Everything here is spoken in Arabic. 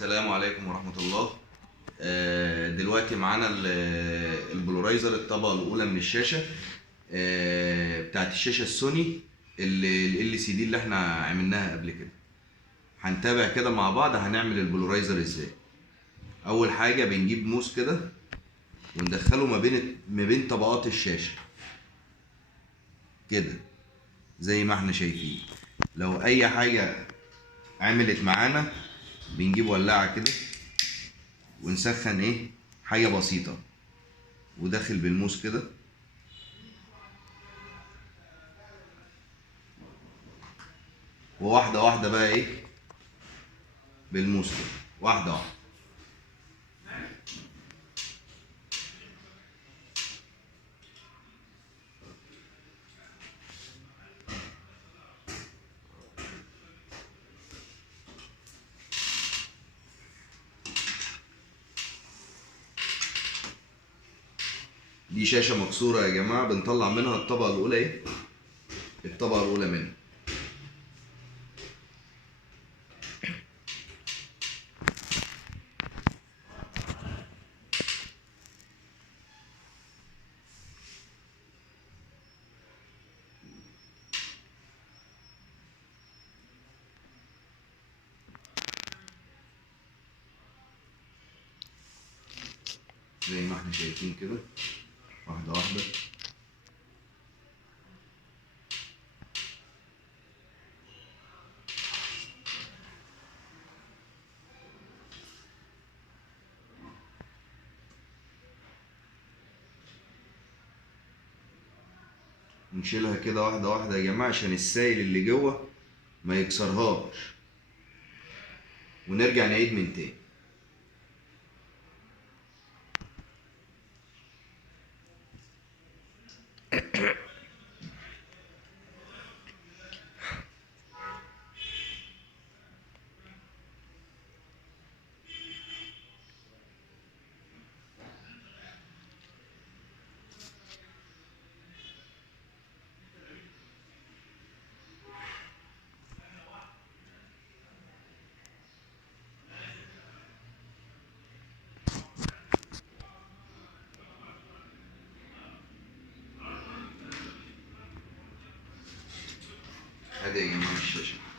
السلام عليكم ورحمة الله. دلوقتي معانا البلورايزر الطبقة الأولى من الشاشة، بتاعت الشاشة السوني ال LCD اللي احنا عملناها قبل كده. هنتابع كده مع بعض هنعمل البلورايزر ازاي. أول حاجة بنجيب موس كده وندخله ما بين طبقات الشاشة كده زي ما احنا شايفين. لو أي حاجة عملت معانا بنجيب ولاعة كده ونسخن حاجة بسيطة وداخل بالموس كده، وواحدة واحدة بقى بالموس كده واحدة واحدة. دي شاشة مكسورة يا جماعة، بنطلع منها الطبقة الأولى الطبقة الأولى منها. زي ما احنا شايفين كده واحدة واحدة. نشيلها كده واحدة واحدة يا جماعة عشان السائل اللي جوه ما يكسرهاش، ونرجع نعيد من تاني. ادي يا جماعة الشاشة.